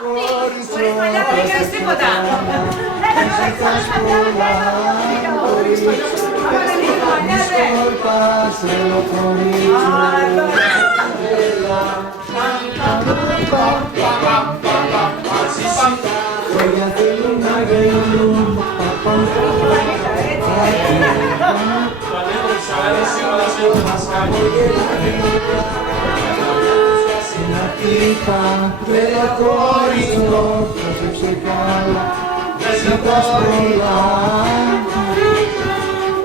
Χωρίς μαλλιά δεν έκανες τίποτα. Τρέλα χωριστό, πρόσεξε καλά, ζητάς πολλά.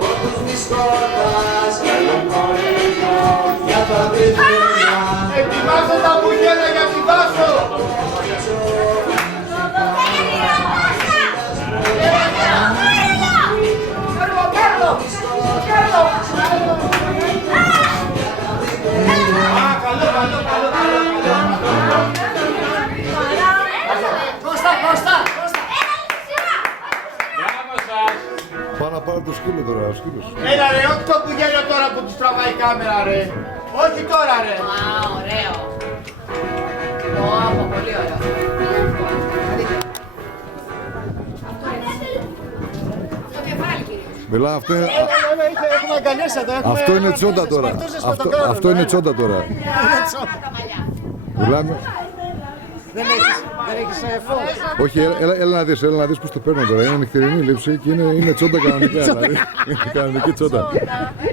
Όπως μη σκοτάς, καλό κορικό, για τα παιδιά. Ετοιμάστε τα μπουγένα για τη Βάσο. Πάω να πάρω το σκύλο τώρα, ο σκύλος. Έλα ρε, όχι το πουγέλιο τώρα που τους τραβάει η κάμερα ρε. Όχι τώρα ρε. Α, ωραίο. Πολύ ωραίο. Το κεφάλι, κύριε. Μιλά, αυτό είναι... Έχουμε αγκαλιές εδώ. Αυτό είναι τσόντα τώρα. Αυτό είναι τσόντα τώρα. Μιλάμε. Δεν έχεις φως. Όχι, έλα να δεις πώς το παίρνω τώρα. Είναι νυχτερινή λήψη και είναι τσόντα κανονικά. Δηλαδή. Είναι κανονική τσόντα.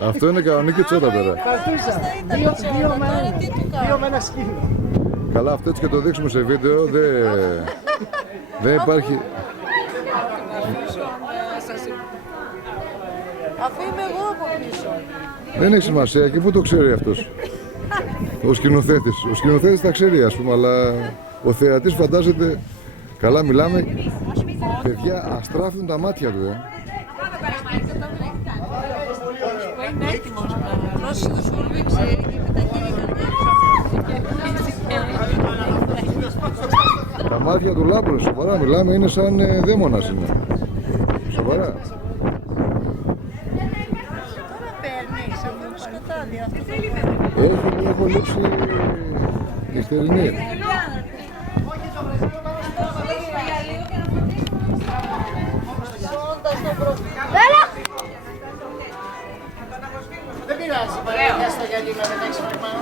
Αυτό είναι κανονική τσόντα τώρα. Καρτούσα. Δύο με ένα σκύλο. Καλά, αυτό έτσι και το δείξουμε σε βίντεο. Δεν υπάρχει... Αφού είμαι εγώ από πίσω. Δεν έχει σημασία. Και πού το ξέρει αυτός. Ο σκηνοθέτης. Ο σκηνοθέτης τα ξέρει, ας πούμε, αλλά ο θεατής φαντάζεται. Καλά, μιλάμε. Παιδιά, αστράφουν τα μάτια του, Είναι έτοιμος να δώσει το σουρβίξει και με τα χέρια. Τα μάτια του λάμπρου, σοβαρά μιλάμε, είναι σαν δαίμονας είναι. Σοβαρά. Τώρα παίρνεις αυτό το σκοτάδι αυτό. Έχω λείψει νυχτερινή. Δεν πειράζει, παρέα στο γυαλί με μεταξύ με πάνω.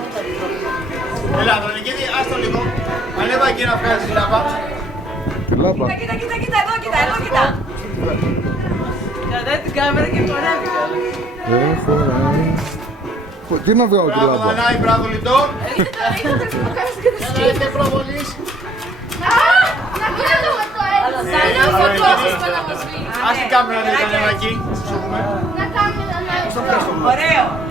Έλα, τον Νικήτη, άστο λίγο. Ανέβα εκεί να βγάλεις τη λάμπα. Τη λάμπα. Κοίτα, εδώ, κοίτα. Κρατάει την κάμερα και χορεύει. Χωράει. Τι να βγάλω τη Μπράβο, λάμπα. Μανάη, μπράβο, Λιτό. Έλα, δεν προβολείς. Ας την κάμερα λίγο, ανέβα εκεί. Ωραίο.